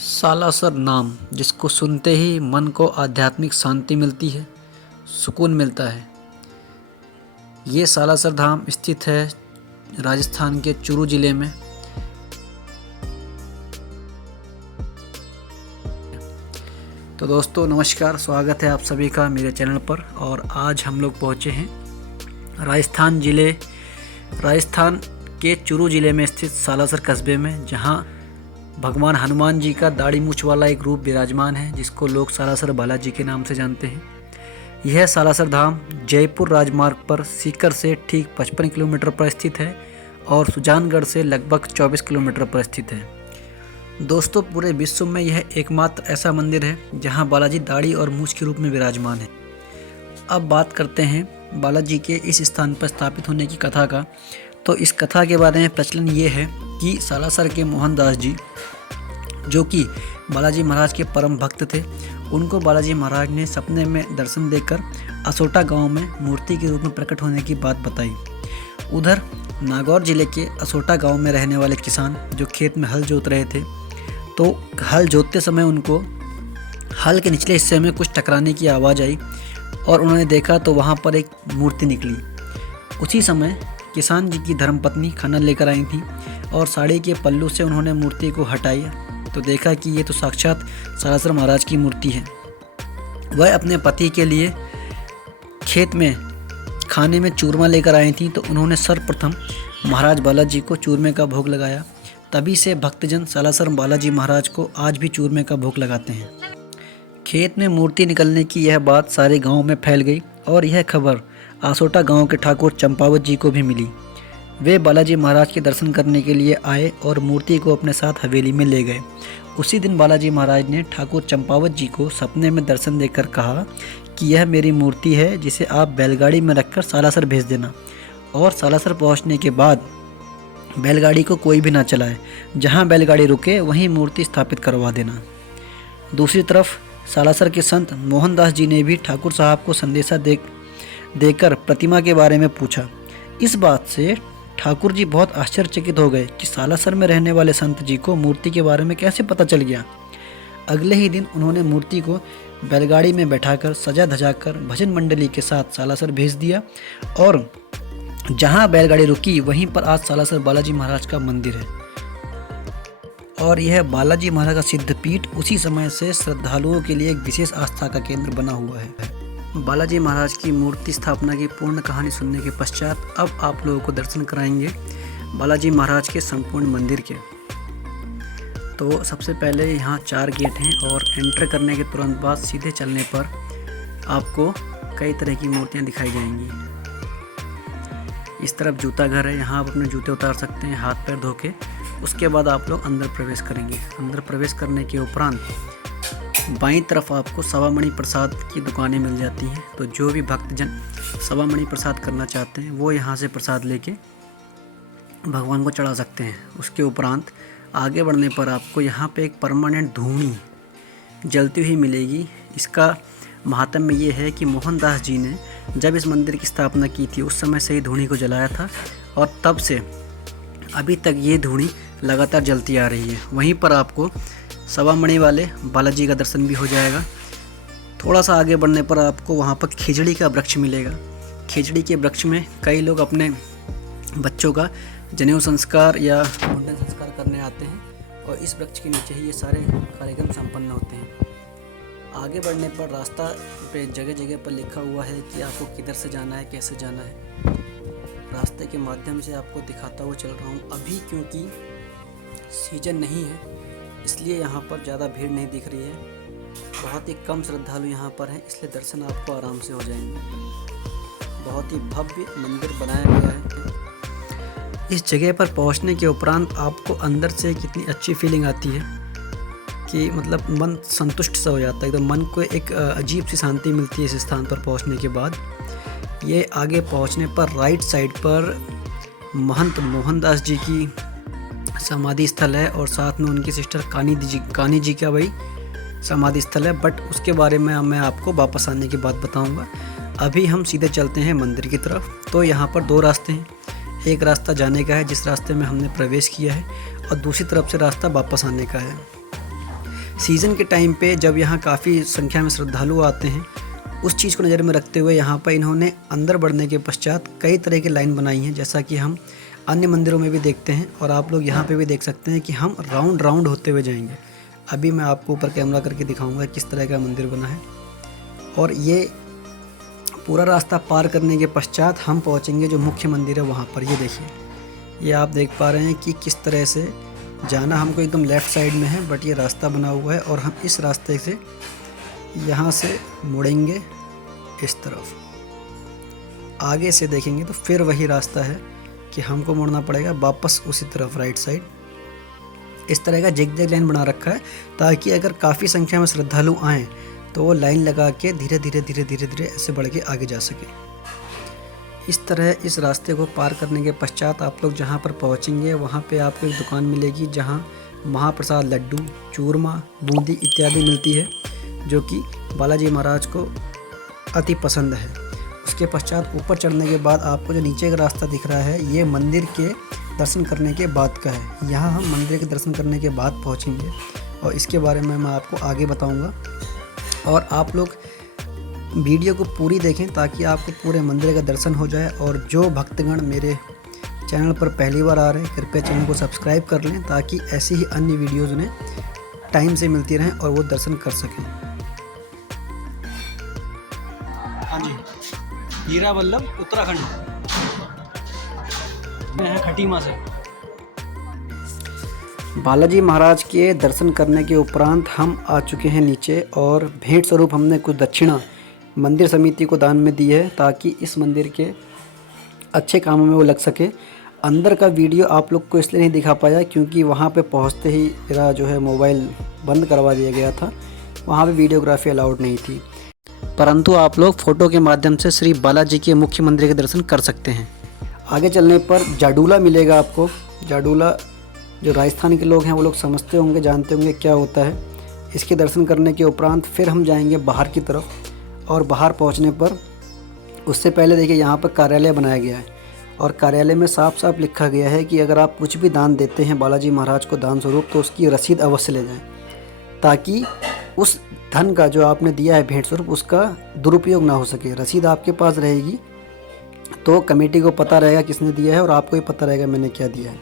सालासर नाम जिसको सुनते ही मन को आध्यात्मिक शांति मिलती है, सुकून मिलता है। ये सालासर धाम स्थित है राजस्थान के चूरू ज़िले में। तो दोस्तों नमस्कार, स्वागत है आप सभी का मेरे चैनल पर। और आज हम लोग पहुँचे हैं राजस्थान के चूरू ज़िले में स्थित सालासर कस्बे में, जहाँ भगवान हनुमान जी का दाढ़ी मूछ वाला एक रूप विराजमान है, जिसको लोग सालासर बालाजी के नाम से जानते हैं। यह सालासर धाम जयपुर राजमार्ग पर सीकर से ठीक 55 किलोमीटर पर स्थित है और सुजानगढ़ से लगभग 24 किलोमीटर पर स्थित है। दोस्तों, पूरे विश्व में यह एकमात्र ऐसा मंदिर है जहां बालाजी दाढ़ी और मूछ के रूप में विराजमान है। अब बात करते हैं बालाजी के इस स्थान पर स्थापित होने की कथा का। तो इस कथा के बारे में प्रचलन ये है कि सालासर के मोहनदास जी, जो कि बालाजी महाराज के परम भक्त थे, उनको बालाजी महाराज ने सपने में दर्शन देकर असोटा गांव में मूर्ति के रूप में प्रकट होने की बात बताई। उधर नागौर जिले के असोटा गांव में रहने वाले किसान जो खेत में हल जोत रहे थे, तो हल जोतते समय उनको हल के निचले हिस्से में कुछ टकराने की आवाज़ आई और उन्होंने देखा तो वहाँ पर एक मूर्ति निकली। उसी समय किसान जी की धर्मपत्नी खाना लेकर आई थी और साड़ी के पल्लू से उन्होंने मूर्ति को हटाई तो देखा कि ये तो साक्षात सालासर महाराज की मूर्ति है। वह अपने पति के लिए खेत में खाने में चूरमा लेकर आई थी, तो उन्होंने सर्वप्रथम महाराज बालाजी को चूरमे का भोग लगाया। तभी से भक्तजन सालासर बालाजी महाराज को आज भी चूरमे का भोग लगाते हैं। खेत में मूर्ति निकलने की यह बात सारे गांव में फैल गई और यह खबर आसोटा गांव के ठाकुर चंपावत जी को भी मिली। वे बालाजी महाराज के दर्शन करने के लिए आए और मूर्ति को अपने साथ हवेली में ले गए। उसी दिन बालाजी महाराज ने ठाकुर चंपावत जी को सपने में दर्शन देकर कहा कि यह मेरी मूर्ति है, जिसे आप बैलगाड़ी में रखकर सालासर भेज देना और सालासर पहुंचने के बाद बैलगाड़ी को कोई भी ना चलाए, जहां बैलगाड़ी रुके वहीं मूर्ति स्थापित करवा देना। दूसरी तरफ सालासर के संत मोहनदास जी ने भी ठाकुर साहब को संदेशा देकर प्रतिमा के बारे में पूछा। इस बात से ठाकुर जी बहुत आश्चर्यचकित हो गए कि सालासर में रहने वाले संत जी को मूर्ति के बारे में कैसे पता चल गया। अगले ही दिन उन्होंने मूर्ति को बैलगाड़ी में बैठाकर सजा धजाकर भजन मंडली के साथ सालासर भेज दिया और जहां बैलगाड़ी रुकी वहीं पर आज सालासर बालाजी महाराज का मंदिर है। और यह बालाजी महाराज का सिद्धपीठ उसी समय से श्रद्धालुओं के लिए एक विशेष आस्था का केंद्र बना हुआ है। बालाजी महाराज की मूर्ति स्थापना की पूर्ण कहानी सुनने के पश्चात अब आप लोगों को दर्शन कराएंगे बालाजी महाराज के संपूर्ण मंदिर के। तो सबसे पहले यहाँ 4 गेट हैं और एंटर करने के तुरंत बाद सीधे चलने पर आपको कई तरह की मूर्तियाँ दिखाई जाएंगी। इस तरफ जूता घर है, यहाँ आप अपने जूते उतार सकते हैं हाथ पैर धो के। उसके बाद आप लोग अंदर प्रवेश करेंगे। अंदर प्रवेश करने के उपरांत बाईं तरफ आपको सवामणि प्रसाद की दुकानें मिल जाती हैं। तो जो भी भक्तजन सवामणि प्रसाद करना चाहते हैं वो यहाँ से प्रसाद लेके भगवान को चढ़ा सकते हैं। उसके उपरांत आगे बढ़ने पर आपको यहाँ पे एक परमानेंट धूनी जलती हुई मिलेगी। इसका महात्म्य ये है कि मोहनदास जी ने जब इस मंदिर की स्थापना की थी उस समय से ही धूनी को जलाया था और तब से अभी तक ये धूनी लगातार जलती आ रही है। वहीं पर आपको सवामणि वाले बालाजी का दर्शन भी हो जाएगा। थोड़ा सा आगे बढ़ने पर आपको वहाँ पर खिचड़ी का वृक्ष मिलेगा। खिचड़ी के वृक्ष में कई लोग अपने बच्चों का जनेऊ संस्कार या मुंडन संस्कार करने आते हैं और इस वृक्ष के नीचे ही ये सारे कार्यक्रम संपन्न होते हैं। आगे बढ़ने पर रास्ता पे जगह जगह पर लिखा हुआ है कि आपको किधर से जाना है, कैसे जाना है। रास्ते के माध्यम से आपको दिखाता हुआ चल रहा हूँ। अभी क्योंकि सीजन नहीं है इसलिए यहाँ पर ज़्यादा भीड़ नहीं दिख रही है। बहुत ही कम श्रद्धालु यहाँ पर हैं, इसलिए दर्शन आपको आराम से हो जाएंगे। बहुत ही भव्य मंदिर बनाया गया है। इस जगह पर पहुँचने के उपरांत आपको अंदर से कितनी अच्छी फीलिंग आती है कि मतलब मन संतुष्ट सा हो जाता है एकदम। मन को एक अजीब सी शांति मिलती है इस स्थान पर पहुँचने के बाद। ये आगे पहुँचने पर राइट साइड पर महंत मोहनदास जी की समाधि स्थल है और साथ में उनकी सिस्टर कानी जी का भाई समाधि स्थल है। बट उसके बारे में मैं आपको वापस आने के बाद बताऊंगा। अभी हम सीधे चलते हैं मंदिर की तरफ। तो यहाँ पर 2 रास्ते हैं। एक रास्ता जाने का है जिस रास्ते में हमने प्रवेश किया है और दूसरी तरफ से रास्ता वापस आने का है। सीज़न के टाइम पे जब यहाँ काफ़ी संख्या में श्रद्धालु आते हैं, उस चीज़ को नज़र में रखते हुए यहाँ पर इन्होंने अंदर बढ़ने के पश्चात कई तरह की लाइन बनाई हैं, जैसा कि हम अन्य मंदिरों में भी देखते हैं और आप लोग यहाँ पे भी देख सकते हैं कि हम राउंड राउंड होते हुए जाएंगे। अभी मैं आपको ऊपर कैमरा करके दिखाऊंगा किस तरह का मंदिर बना है। और ये पूरा रास्ता पार करने के पश्चात हम पहुँचेंगे जो मुख्य मंदिर है वहाँ पर। ये देखिए, ये आप देख पा रहे हैं कि किस तरह से जाना हमको एकदम लेफ़्ट साइड में है, बट ये रास्ता बना हुआ है और हम इस रास्ते से यहाँ से मुड़ेंगे इस तरफ। आगे से देखेंगे तो फिर वही रास्ता है कि हमको मुड़ना पड़ेगा वापस उसी तरफ राइट साइड। इस तरह का जिग-जैग लाइन बना रखा है ताकि अगर काफ़ी संख्या में श्रद्धालु आएँ तो वो लाइन लगा के धीरे धीरे ऐसे बढ़ के आगे जा सके। इस तरह इस रास्ते को पार करने के पश्चात आप लोग जहाँ पर पहुँचेंगे वहाँ पे आपको एक दुकान मिलेगी जहाँ महाप्रसाद, लड्डू, चूरमा, बूंदी इत्यादि मिलती है, जो कि बालाजी महाराज को अति पसंद है। उसके पश्चात ऊपर चढ़ने के बाद आपको जो नीचे का रास्ता दिख रहा है, ये मंदिर के दर्शन करने के बाद का है। यहाँ हम मंदिर के दर्शन करने के बाद पहुँचेंगे और इसके बारे में मैं आपको आगे बताऊँगा। और आप लोग वीडियो को पूरी देखें ताकि आपको पूरे मंदिर का दर्शन हो जाए। और जो भक्तगण मेरे चैनल पर पहली बार आ रहे हैं, कृपया चैनल को सब्सक्राइब कर लें ताकि ऐसी ही अन्य वीडियोज़ उन्हें टाइम से मिलती रहें और वो दर्शन कर सकें। हाँ जी, हीरा वल्लभ उत्तराखंड, मैं खटीमा से। बालाजी महाराज के दर्शन करने के उपरांत हम आ चुके हैं नीचे और भेंट स्वरूप हमने कुछ दक्षिणा मंदिर समिति को दान में दी है ताकि इस मंदिर के अच्छे कामों में वो लग सके। अंदर का वीडियो आप लोग को इसलिए नहीं दिखा पाया क्योंकि वहाँ पे पहुँचते ही मेरा जो है मोबाइल बंद करवा दिया गया था, वहाँ पे वीडियोग्राफी अलाउड नहीं थी। परंतु आप लोग फ़ोटो के माध्यम से श्री बालाजी के मुख्य मंदिर के दर्शन कर सकते हैं। आगे चलने पर जाडूला मिलेगा आपको। जाडूला जो राजस्थान के लोग हैं वो लोग समझते होंगे, जानते होंगे क्या होता है। इसके दर्शन करने के उपरांत फिर हम जाएंगे बाहर की तरफ और बाहर पहुंचने पर उससे पहले देखिए यहाँ पर कार्यालय बनाया गया है और कार्यालय में साफ साफ लिखा गया है कि अगर आप कुछ भी दान देते हैं बालाजी महाराज को दान स्वरूप तो उसकी रसीद अवश्य ले जाएं ताकि उस धन का जो आपने दिया है भेंट स्वरूप उसका दुरुपयोग ना हो सके। रसीद आपके पास रहेगी तो कमेटी को पता रहेगा किसने दिया है और आपको भी पता रहेगा मैंने क्या दिया है।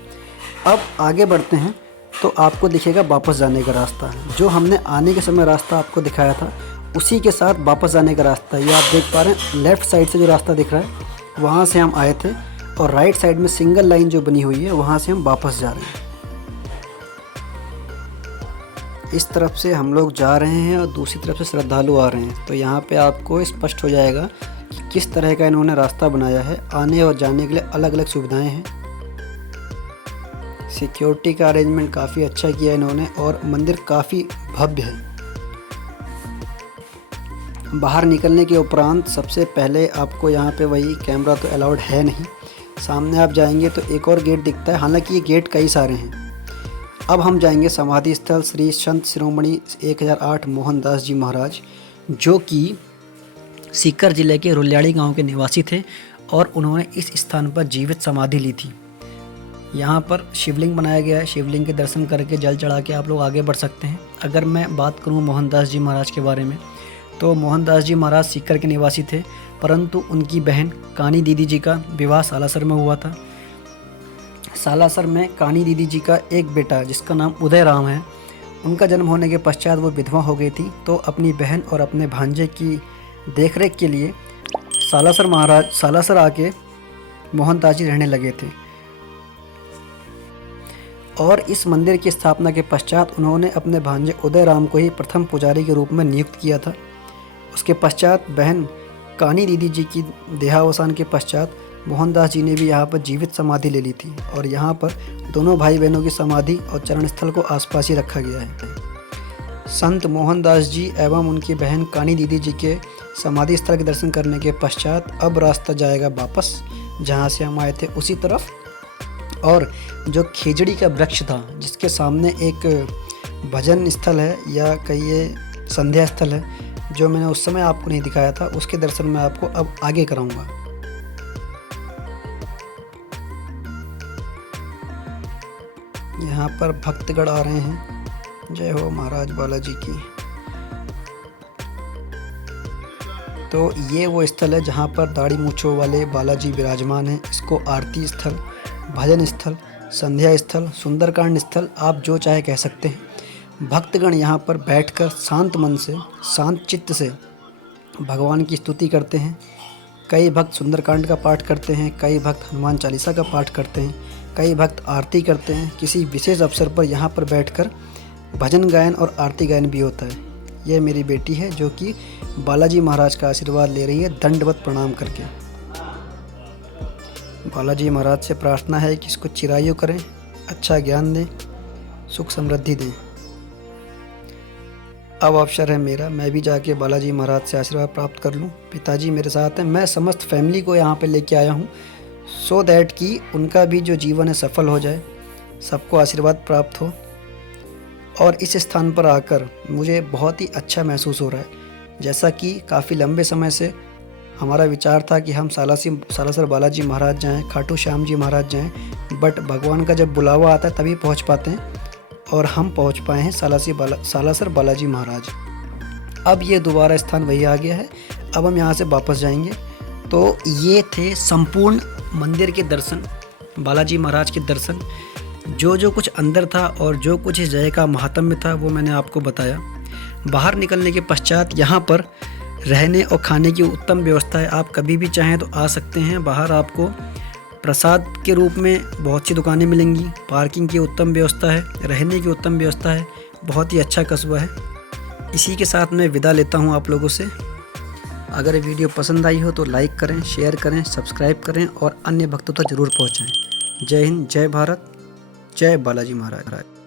अब आगे बढ़ते हैं तो आपको दिखेगा वापस जाने का रास्ता। जो हमने आने के समय रास्ता आपको दिखाया था उसी के साथ वापस जाने का रास्ता। ये आप देख पा रहे हैं, लेफ़्ट साइड से जो रास्ता दिख रहा है वहाँ से हम आए थे और राइट साइड में सिंगल लाइन जो बनी हुई है वहाँ से हम वापस जा रहे हैं। इस तरफ से हम लोग जा रहे हैं और दूसरी तरफ से श्रद्धालु आ रहे हैं। तो यहाँ पे आपको स्पष्ट हो जाएगा कि किस तरह का इन्होंने रास्ता बनाया है। आने और जाने के लिए अलग अलग सुविधाएं हैं। सिक्योरिटी का अरेंजमेंट काफ़ी अच्छा किया इन्होंने और मंदिर काफ़ी भव्य है। बाहर निकलने के उपरांत सबसे पहले आपको यहाँ पे वही कैमरा तो अलाउड है नहीं, सामने आप जाएंगे तो एक और गेट दिखता है। हालांकि ये गेट कई सारे हैं। अब हम जाएंगे समाधि स्थल श्री संत शिरोमणि 1008 मोहनदास जी महाराज, जो कि सीकर जिले के रुल्याड़ी गांव के निवासी थे और उन्होंने इस स्थान पर जीवित समाधि ली थी। यहाँ पर शिवलिंग बनाया गया है। शिवलिंग के दर्शन करके जल चढ़ा के आप लोग आगे बढ़ सकते हैं। अगर मैं बात करूँ मोहनदास जी महाराज के बारे में तो मोहनदास जी महाराज सीकर के निवासी थे, परंतु उनकी बहन कानी दीदी जी का विवाह सालासर में हुआ था। सालासर में कानी दीदी जी का एक बेटा जिसका नाम उदय राम है, उनका जन्म होने के पश्चात वो विधवा हो गई थी। तो अपनी बहन और अपने भांजे की देखरेख के लिए सालासर आके मोहनदास जी रहने लगे थे और इस मंदिर की स्थापना के पश्चात उन्होंने अपने भांजे उदय राम को ही प्रथम पुजारी के रूप में नियुक्त किया था। उसके पश्चात बहन कानी दीदी जी की देहावसान के पश्चात मोहनदास जी ने भी यहाँ पर जीवित समाधि ले ली थी और यहाँ पर दोनों भाई बहनों की समाधि और चरण स्थल को आसपास ही रखा गया है। संत मोहनदास जी एवं उनकी बहन कानी दीदी जी के समाधि स्थल के दर्शन करने के पश्चात अब रास्ता जाएगा वापस जहाँ से हम आए थे उसी तरफ। और जो खेजड़ी का वृक्ष था जिसके सामने एक भजन स्थल है या कहिए संध्या स्थल है, जो मैंने उस समय आपको नहीं दिखाया था, उसके दर्शन मैं आपको अब आगे कराऊंगा। यहाँ पर भक्तगण आ रहे हैं जय हो महाराज बालाजी की। तो ये वो स्थल है जहाँ पर दाढ़ी मूंछों वाले बालाजी विराजमान हैं। इसको आरती स्थल, भजन स्थल, संध्या स्थल, सुंदरकांड स्थल, आप जो चाहे कह सकते हैं। भक्तगण यहाँ पर बैठकर शांत मन से, शांत चित्त से भगवान की स्तुति करते हैं। कई भक्त सुंदरकांड का पाठ करते हैं, कई भक्त हनुमान चालीसा का पाठ करते हैं, कई भक्त आरती करते हैं। किसी विशेष अवसर पर यहाँ पर बैठकर भजन गायन और आरती गायन भी होता है। यह मेरी बेटी है जो कि बालाजी महाराज का आशीर्वाद ले रही है दंडवत प्रणाम करके। बालाजी महाराज से प्रार्थना है कि इसको चिरायु करें, अच्छा ज्ञान दें, सुख समृद्धि दें। अब अवसर है मेरा, मैं भी जाके बालाजी महाराज से आशीर्वाद प्राप्त कर लूं। पिताजी मेरे साथ हैं, मैं समस्त फैमिली को यहाँ पे लेके आया हूँ सो दैट कि उनका भी जो जीवन है सफल हो जाए, सबको आशीर्वाद प्राप्त हो। और इस स्थान पर आकर मुझे बहुत ही अच्छा महसूस हो रहा है। जैसा कि काफ़ी लंबे समय से हमारा विचार था कि हम सालासर बालाजी महाराज जाएं, खाटू श्याम जी महाराज जाएं, बट भगवान का जब बुलावा आता है तभी पहुंच पाते हैं। और हम पहुंच पाए हैं सालासर बालाजी महाराज। अब ये दोबारा स्थान वही आ गया है। अब हम यहाँ से वापस जाएंगे। तो ये थे संपूर्ण मंदिर के दर्शन, बालाजी महाराज के दर्शन। जो कुछ अंदर था और जो कुछ इस जगह का महात्म्य था वो मैंने आपको बताया। बाहर निकलने के पश्चात यहाँ पर रहने और खाने की उत्तम व्यवस्था है। आप कभी भी चाहें तो आ सकते हैं। बाहर आपको प्रसाद के रूप में बहुत सी दुकानें मिलेंगी, पार्किंग की उत्तम व्यवस्था है, रहने की उत्तम व्यवस्था है। बहुत ही अच्छा कस्बा है। इसी के साथ मैं विदा लेता हूँ आप लोगों से। अगर वीडियो पसंद आई हो तो लाइक करें, शेयर करें, सब्सक्राइब करें और अन्य भक्तों तक जरूर पहुँचाएँ। जय हिंद, जय भारत, जय बालाजी महाराज।